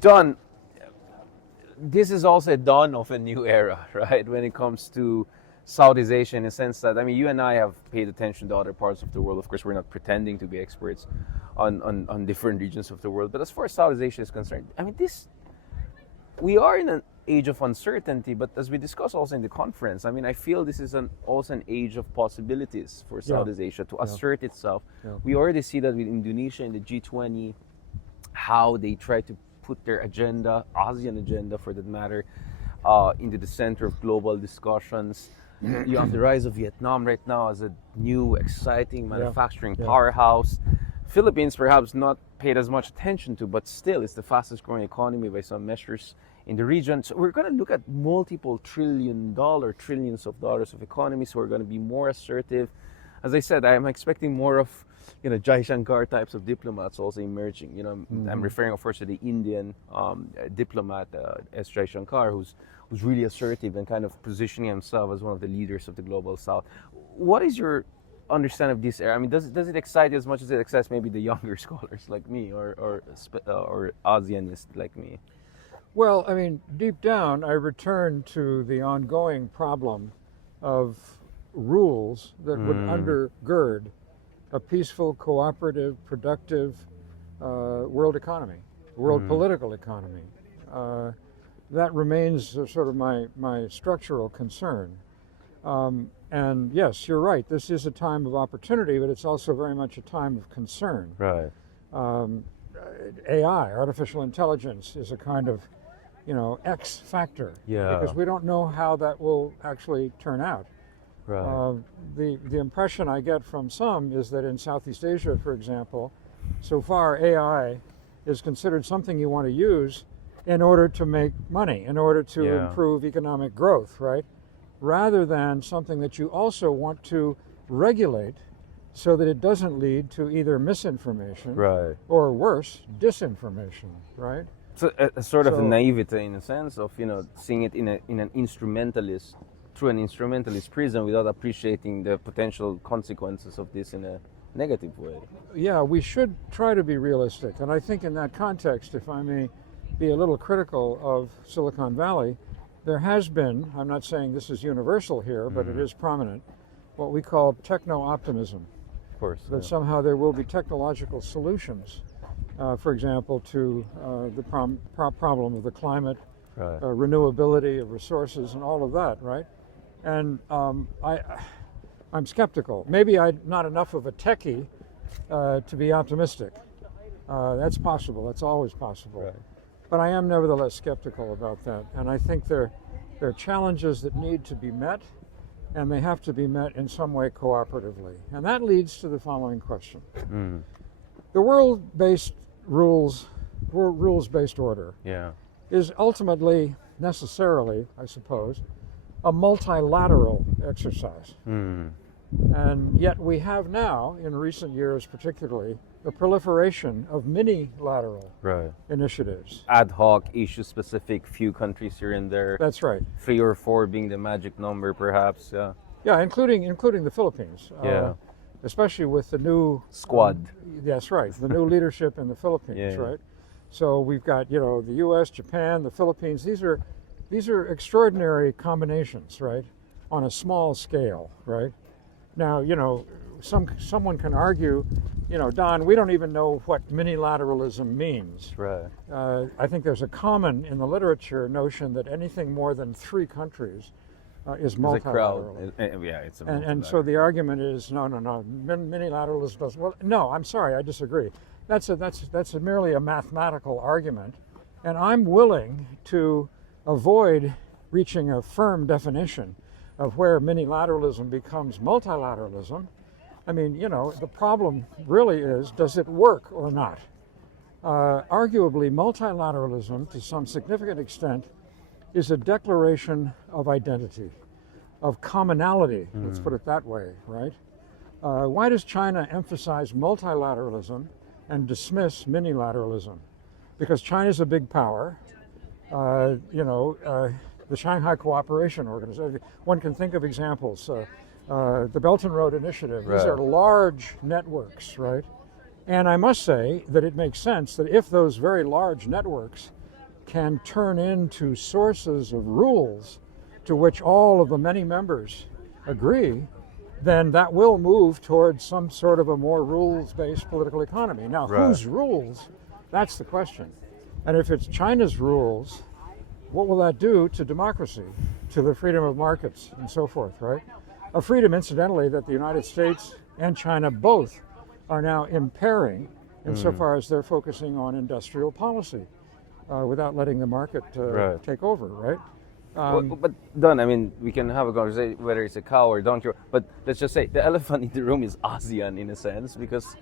Don, this is also a dawn of a new era, right? When it comes to Southeast Asia, in the sense that, I mean, you and I have paid attention to other parts of the world. Of course, we're not pretending to be experts on different regions of the world. But as far as Southeast Asia is concerned, I mean, we are in an age of uncertainty, but as we discussed also in the conference, I mean, I feel this is also an age of possibilities for Southeast Asia to assert itself. We already see that with Indonesia in the G20, how they try to put their agenda, ASEAN agenda for that matter, into the center of global discussions. You have the rise of Vietnam right now as a new, exciting manufacturing powerhouse. Philippines perhaps not paid as much attention to, but still it's the fastest growing economy by some measures in the region. So we're going to look at multiple trillions of dollars of economies. So we're going to be more assertive. As I said, I'm expecting more of, Jai Shankar types of diplomats also emerging. I'm referring, of course, to the Indian diplomat S. Jai Shankar, who's really assertive and kind of positioning himself as one of the leaders of the global South. What is your understanding of this era? I mean, does it excite you as much as it excites maybe the younger scholars like me or ASEAnists like me? Well, I mean, deep down, I return to the ongoing problem of rules that would undergird a peaceful, cooperative, productive world economy, world political economy. That remains sort of my structural concern. And yes, you're right, this is a time of opportunity, but it's also very much a time of concern. Right. AI, artificial intelligence, is a kind of, X factor. Yeah. Because we don't know how that will actually turn out. Right. The impression I get from some is that in Southeast Asia, for example, so far AI is considered something you want to use in order to make money, in order to improve economic growth, right? Rather than something that you also want to regulate so that it doesn't lead to either misinformation or worse, disinformation, right? So a sort of a naivete in a sense of, seeing it in an instrumentalist, through an instrumentalist prism without appreciating the potential consequences of this in a negative way. Yeah, we should try to be realistic. And I think in that context, if I may be a little critical of Silicon Valley, there has been, I'm not saying this is universal here, but it is prominent, what we call techno-optimism. Of course. That somehow there will be technological solutions, for example, to the problem of the climate, renewability of resources and all of that, right? And I'm skeptical. Maybe I'm not enough of a techie to be optimistic. That's possible, that's always possible. Right. But I am nevertheless skeptical about that. And I think there are challenges that need to be met, and they have to be met in some way cooperatively. And that leads to the following question. The world-based rules-based order is ultimately, necessarily, I suppose, a multilateral exercise. And yet we have now, in recent years particularly, the proliferation of minilateral initiatives. Ad hoc, issue-specific, few countries here and there. That's right. 3 or 4 being the magic number, perhaps. Yeah, including the Philippines. Especially with the new squad. That's right. The new leadership in the Philippines, right? So we've got the U.S., Japan, the Philippines. These are extraordinary combinations, right? On a small scale, right? Now, someone can argue, Don, we don't even know what minilateralism means. Right. I think there's a common in the literature notion that anything more than 3 countries is multilateral. It's a crowd. It's a and so the argument is no. Minilateralism doesn't. Well, no, I'm sorry, I disagree. That's merely a mathematical argument, and I'm willing to avoid reaching a firm definition of where minilateralism becomes multilateralism. I mean, the problem really is, does it work or not? Arguably, multilateralism, to some significant extent, is a declaration of identity, of commonality, let's put it that way, right? Why does China emphasize multilateralism and dismiss minilateralism? Because China's a big power. The Shanghai Cooperation Organization, one can think of examples. The Belt and Road Initiative, these are large networks, right? And I must say that it makes sense that if those very large networks can turn into sources of rules to which all of the many members agree, then that will move towards some sort of a more rules-based political economy. Now, Right. whose rules? That's the question. And if it's China's rules, what will that do to democracy, to the freedom of markets, and so forth, right? A freedom, incidentally, that the United States and China both are now impairing insofar as they're focusing on industrial policy without letting the market Right. take over, right? But Don, I mean, we can have a conversation whether it's a cow or donkey, but let's just say the elephant in the room is ASEAN in a sense, because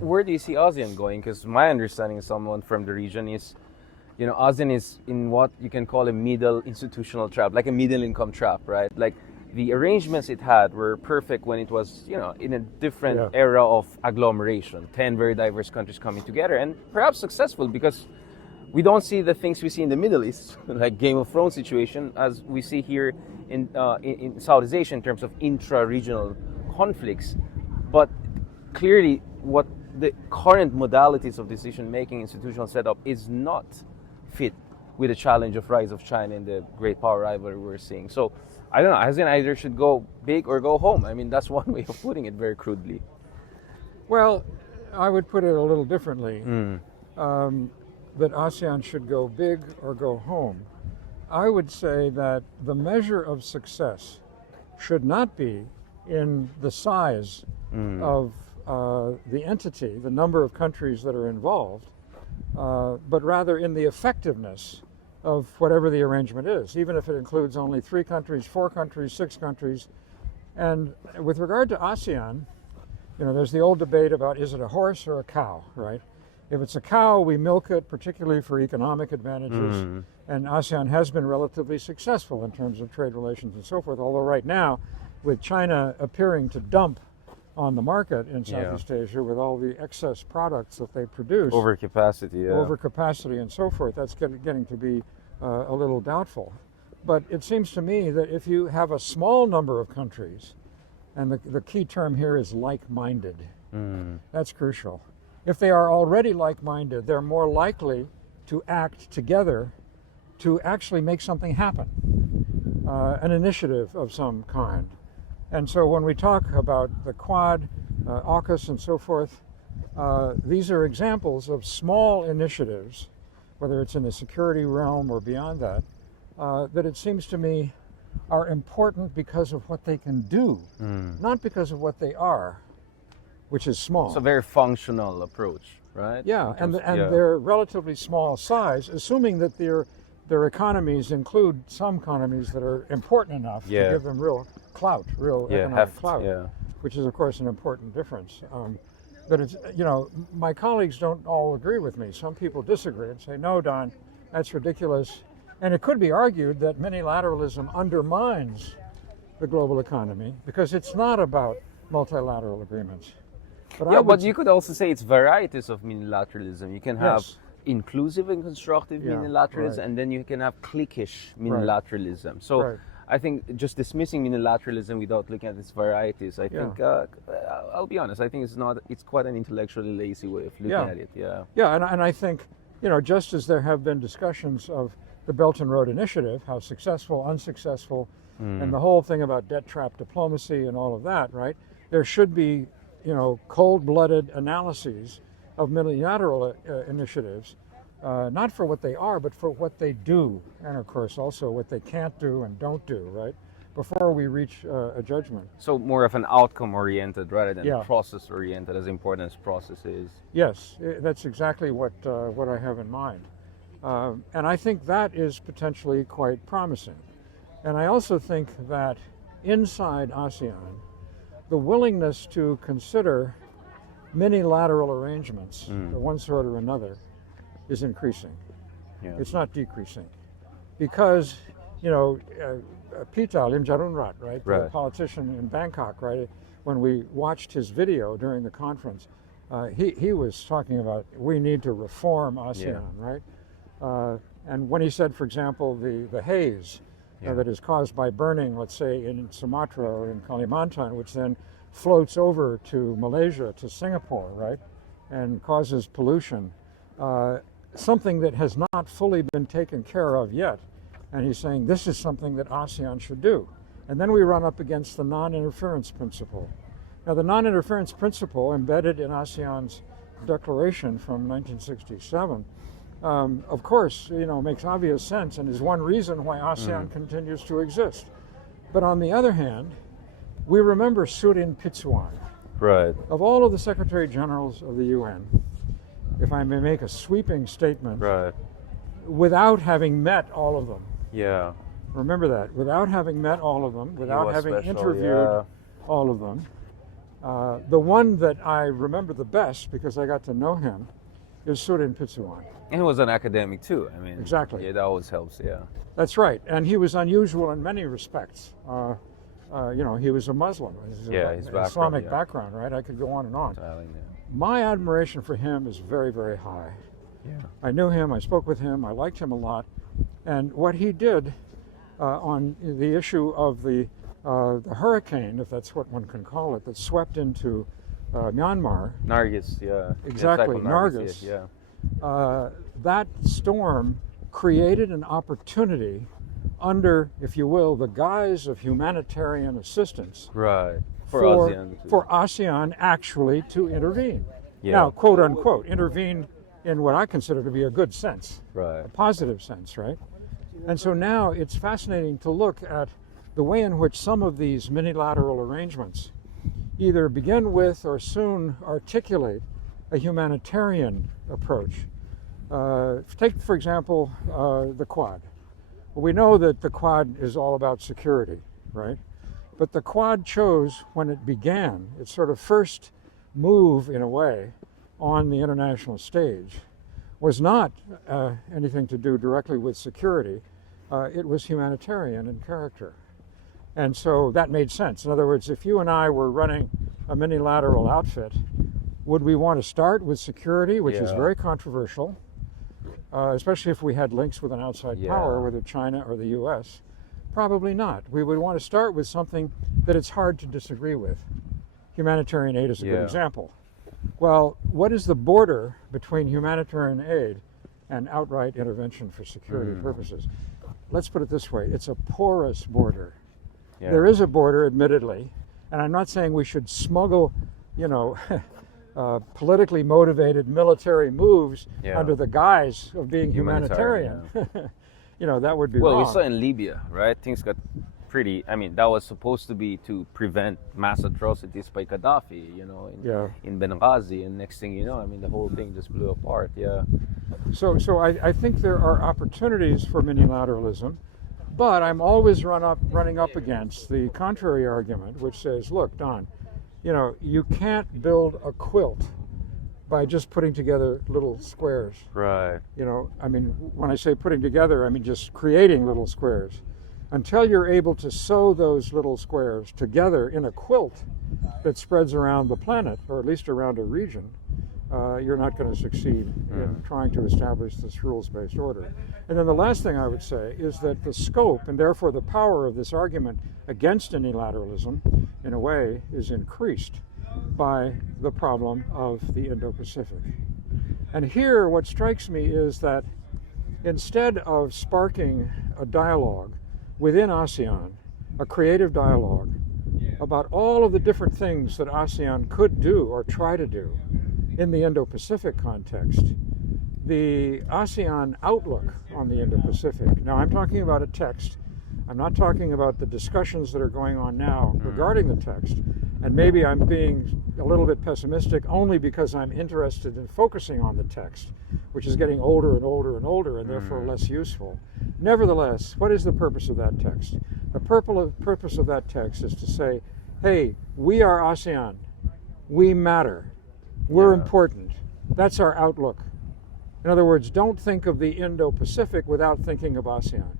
where do you see ASEAN going? Because my understanding, as someone from the region, is, ASEAN is in what you can call a middle institutional trap, like a middle income trap, right? Like the arrangements it had were perfect when it was, in a different era of agglomeration, 10 very diverse countries coming together, and perhaps successful because we don't see the things we see in the Middle East, like Game of Thrones situation, as we see here in Southeast Asia in terms of intra-regional conflicts. But clearly, what the current modalities of decision-making institutional setup is not fit with the challenge of rise of China and the great power rivalry we're seeing. So, I don't know, ASEAN either should go big or go home. I mean, that's one way of putting it very crudely. Well, I would put it a little differently. That ASEAN should go big or go home. I would say that the measure of success should not be in the size of the entity, the number of countries that are involved, but rather in the effectiveness of whatever the arrangement is, even if it includes only 3 countries, 4 countries, 6 countries. And with regard to ASEAN, there's the old debate about, is it a horse or a cow, right? If it's a cow, we milk it, particularly for economic advantages, and ASEAN has been relatively successful in terms of trade relations and so forth, although right now, with China appearing to dump on the market in Southeast Asia with all the excess products that they produce. Overcapacity and so forth, that's getting to be a little doubtful. But it seems to me that if you have a small number of countries, and the key term here is like-minded, that's crucial. If they are already like-minded, they're more likely to act together to actually make something happen, an initiative of some kind. And so when we talk about the Quad, AUKUS, and so forth, these are examples of small initiatives, whether it's in the security realm or beyond that, that it seems to me are important because of what they can do, not because of what they are, which is small. It's a very functional approach, right? Yeah, and they're relatively small size, assuming that their economies include some economies that are important enough to give them real clout, real economic clout, which is, of course, an important difference. But it's, my colleagues don't all agree with me. Some people disagree and say, no, Don, that's ridiculous. And it could be argued that minilateralism undermines the global economy because it's not about multilateral agreements. But you could also say it's varieties of minilateralism. You can have inclusive and constructive minilateralism, and then you can have cliquish minilateralism. So I think just dismissing minilateralism without looking at its varieties, I think, I'll be honest, I think it's quite an intellectually lazy way of looking at it. And I think, just as there have been discussions of the Belt and Road Initiative, how successful, unsuccessful, and the whole thing about debt trap diplomacy and all of that, right? There should be cold-blooded analyses of multilateral initiatives, not for what they are, but for what they do, and of course also what they can't do and don't do, right? Before we reach a judgment. So more of an outcome-oriented rather than process-oriented, as important as process is. Yes, that's exactly what I have in mind. And I think that is potentially quite promising. And I also think that inside ASEAN, the willingness to consider minilateral arrangements of one sort or another is increasing. It's not decreasing. Because, Pita Limjarunrat, right, the politician in Bangkok, right, when we watched his video during the conference, he was talking about we need to reform ASEAN, right? And when he said, for example, the haze that is caused by burning, let's say, in Sumatra or in Kalimantan, which then floats over to Malaysia, to Singapore, right, and causes pollution. something that has not fully been taken care of yet. And he's saying this is something that ASEAN should do. And then we run up against the non-interference principle. Now, the non-interference principle embedded in ASEAN's declaration from 1967, of course, makes obvious sense and is one reason why ASEAN continues to exist. But on the other hand, we remember Surin Pitsuwan. Right. Of all of the Secretary Generals of the UN, if I may make a sweeping statement, Right. without having met all of them, Yeah. remember that, without having met all of them, without was having special, interviewed yeah. all of them, the one that I remember the best because I got to know him is Surin Pitsuwan. And he was an academic too. I mean, Exactly. Yeah, that always helps. Yeah. That's right, and he was unusual in many respects. He was a Muslim. Yeah, his background, Islamic yeah. background, right? I could go on and on. Styling, yeah. My admiration for him is very, very high. Yeah. I knew him, I spoke with him, I liked him a lot. And what he did on the issue of the hurricane, if that's what one can call it, that swept into Myanmar, Nargis, yeah. Exactly, Cyclone Nargis. Yeah. that storm created an opportunity under, if you will, the guise of humanitarian assistance Right. For ASEAN. for ASEAN actually to intervene. Yeah. Now, quote unquote, intervene in what I consider to be a good sense, Right. a positive sense, right? And so now it's fascinating to look at the way in which some of these minilateral arrangements either begin with or soon articulate a humanitarian approach. Take, for example, the Quad. Well, we know that the Quad is all about security, right? But the Quad chose, when it began, its sort of first move, in a way, on the international stage, was not anything to do directly with security. It was humanitarian in character. And so that made sense. In other words, if you and I were running a minilateral outfit, would we want to start with security, which is Yeah. very controversial, especially if we had links with an outside Yeah. power, whether China or the US? Probably not. We would want to start with something that it's hard to disagree with. Humanitarian aid is a good Yeah. example. Well, what is the border between humanitarian aid and outright intervention for security purposes? Let's put it this way, it's a porous border. Yeah. There is a border, admittedly, and I'm not saying we should smuggle, politically motivated military moves Yeah. under the guise of being Humanitarian, humanitarian. That would be Well, wrong. we saw in Libya, right? Things got pretty. I mean, that was supposed to be to prevent mass atrocities by Gaddafi, Yeah. in Benghazi, and next thing you know, I mean, the whole thing just blew apart. Yeah. So I think there are opportunities for minilateralism, but I'm always running up against the contrary argument, which says, look, Don, you can't build a quilt by just putting together little squares. Right. When I say putting together, I mean just creating little squares. Until you're able to sew those little squares together in a quilt that spreads around the planet, or at least around a region, you're not going to succeed in trying to establish this rules-based order. And then the last thing I would say is that the scope and therefore the power of this argument against unilateralism, in a way, is increased by the problem of the Indo-Pacific. And here what strikes me is that instead of sparking a dialogue within ASEAN, a creative dialogue about all of the different things that ASEAN could do or try to do in the Indo-Pacific context, the ASEAN outlook on the Indo-Pacific. Now, I'm talking about a text. I'm not talking about the discussions that are going on now regarding the text. And maybe I'm being a little bit pessimistic only because I'm interested in focusing on the text, which is getting older and older and older and therefore less useful. Nevertheless, what is the purpose of that text? The purpose of that text is to say, hey, we are ASEAN. We matter. We're important. That's our outlook. In other words, don't think of the Indo-Pacific without thinking of ASEAN.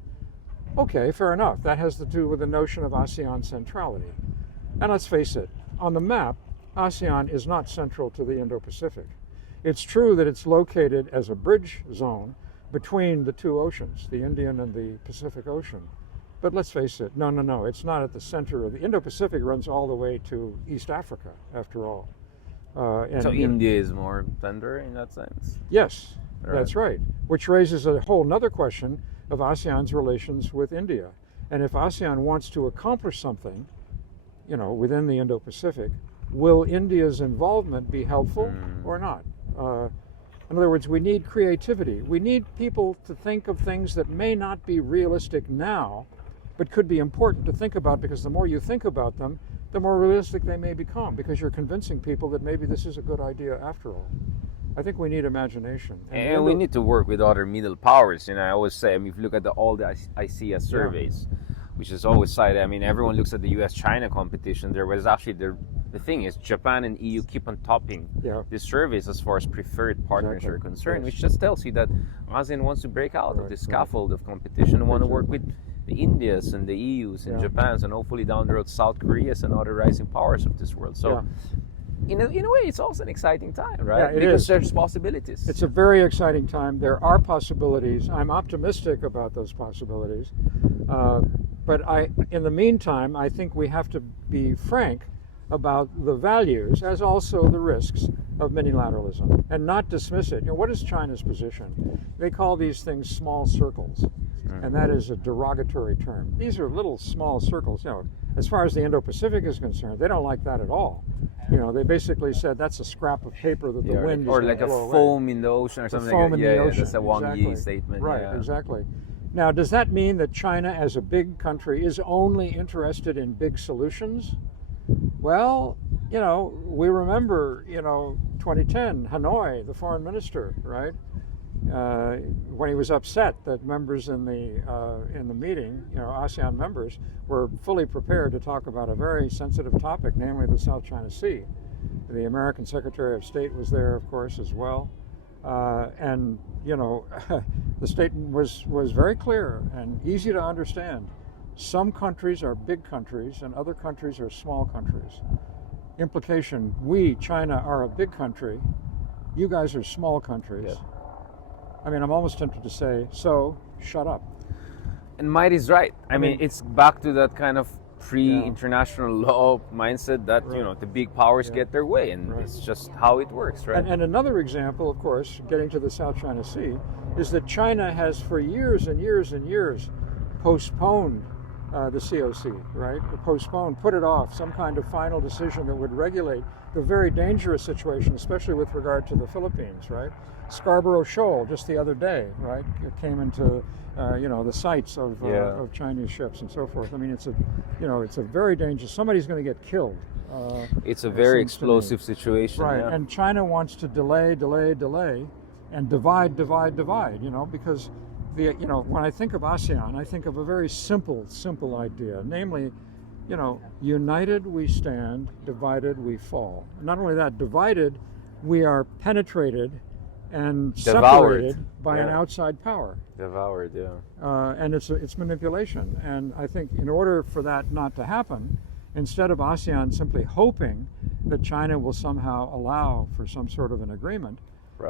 Okay, fair enough. That has to do with the notion of ASEAN centrality. And let's face it, on the map, ASEAN is not central to the Indo-Pacific. It's true that it's located as a bridge zone between the two oceans, the Indian and the Pacific Ocean. But let's face it, no, it's not at the center of the Indo-Pacific. Runs all the way to East Africa, after all. So India is more tender in that sense? Yes, That's right. Which raises a whole nother question of ASEAN's relations with India. And if ASEAN wants to accomplish something, within the Indo-Pacific, will India's involvement be helpful or not? In other words, we need creativity. We need people to think of things that may not be realistic now, but could be important to think about, because the more you think about them, the more realistic they may become, because you're convincing people that maybe this is a good idea after all. I think we need imagination. And we need to work with other middle powers. I always say, if you look at all the ICS surveys, which is always cited, everyone looks at the US-China competition there, whereas actually the thing is Japan and EU keep on topping these surveys as far as preferred partners are concerned, which just tells you that ASEAN wants to break out of this scaffold of competition and want to work with the Indias and the EUs and Japans and hopefully down the road South Koreas and other rising powers of this world. So in a way, it's also an exciting time, right? Yeah, because there's possibilities. It's a very exciting time. There are possibilities. I'm optimistic about those possibilities. But in the meantime, I think we have to be frank about the values as also the risks of minilateralism and not dismiss it. What is China's position? They call these things small circles, and that is a derogatory term. These are little small circles. As far as the Indo-Pacific is concerned, they don't like that at all. They basically said that's a scrap of paper that the wind is or going like to a blow foam away. in the ocean or something. Foam in the ocean. That's a Wang Yi statement. Right, exactly. Now, does that mean that China as a big country is only interested in big solutions? Well, we remember, 2010, Hanoi, the foreign minister, right? When he was upset that members in the meeting, ASEAN members, were fully prepared to talk about a very sensitive topic, namely the South China Sea. The American Secretary of State was there, of course, as well. And the statement was very clear and easy to understand. Some countries are big countries and other countries are small countries. Implication, we, China, are a big country. You guys are small countries. I'm almost tempted to say, so shut up. And Might is right. It's back to that kind of pre-international law mindset that, the big powers get their way, and it's just how it works, right? And another example, of course, getting to the South China Sea, is that China has for years and years and years postponed the COC, right? Put it off, some kind of final decision that would regulate the very dangerous situation, especially with regard to the Philippines, right? Scarborough Shoal, just the other day, right? It came into, the sights of Chinese ships and so forth. It's a very dangerous, somebody's going to get killed. It's a very explosive situation. Right, and China wants to delay, and divide, because when I think of ASEAN, I think of a very simple idea, namely, united we stand, divided we fall. Not only that, divided, we are penetrated and separated by an outside power. Devoured, and it's manipulation. And I think in order for that not to happen, instead of ASEAN simply hoping that China will somehow allow for some sort of an agreement,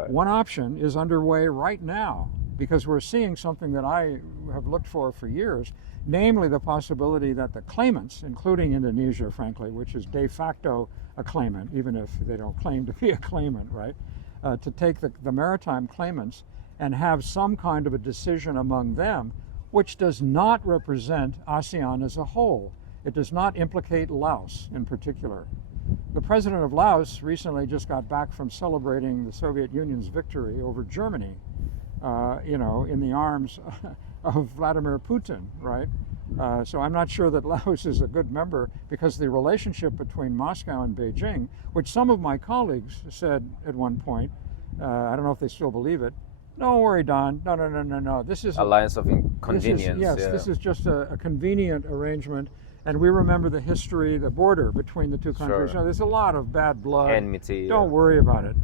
one option is underway right now, because we're seeing something that I have looked for years, namely the possibility that the claimants, including Indonesia, frankly, which is de facto a claimant, even if they don't claim to be a claimant, right? To take the maritime claimants and have some kind of a decision among them, which does not represent ASEAN as a whole. It does not implicate Laos in particular. The president of Laos recently just got back from celebrating the Soviet Union's victory over Germany, in the arms of Vladimir Putin, right? So I'm not sure that Laos is a good member, because the relationship between Moscow and Beijing, which some of my colleagues said at one point, I don't know if they still believe it, don't worry, Don, no, this is alliance of convenience. This is just a convenient arrangement, and we remember the history, the border between the two countries. There's a lot of bad blood. Enmity. Don't worry about it.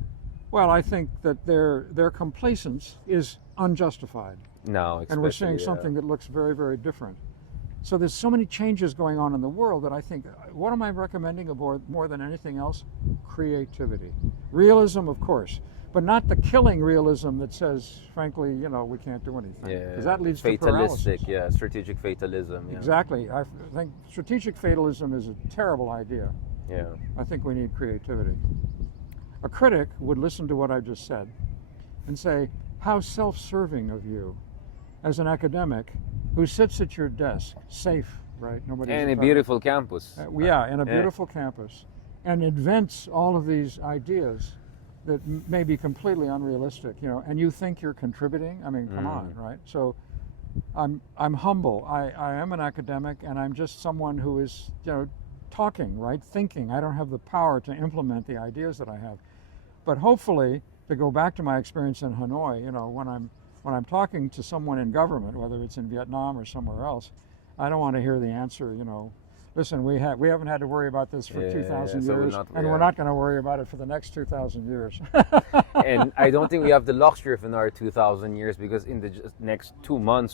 Well, I think that their complacence is unjustified. No, and we're seeing something that looks very, very different. So there's so many changes going on in the world that I think, what am I recommending more than anything else? Creativity. Realism, of course, but not the killing realism that says, frankly, we can't do anything. Because that leads to paralysis. Strategic fatalism. Exactly. I think strategic fatalism is a terrible idea. Yeah. I think we need creativity. A critic would listen to what I just said and say, how self-serving of you as an academic who sits at your desk, safe, right? Nobody's And a affected. beautiful campus. Yeah, in a beautiful campus, and invents all of these ideas that may be completely unrealistic, you know, and you think you're contributing? I mean, come on, right? So I'm humble. I am an academic, and I'm just someone who is, you know, talking, right? Thinking. I don't have the power to implement the ideas that I have. But hopefully, to go back to my experience in Hanoi, you know, when I'm talking to someone in government, whether it's in Vietnam or somewhere else, I don't want to hear the answer, you know, listen, we haven't had to worry about this for 2,000 so years, and we're not going to worry about it for the next 2,000 years. And I don't think we have the luxury of another 2,000 years, because in the next 2 months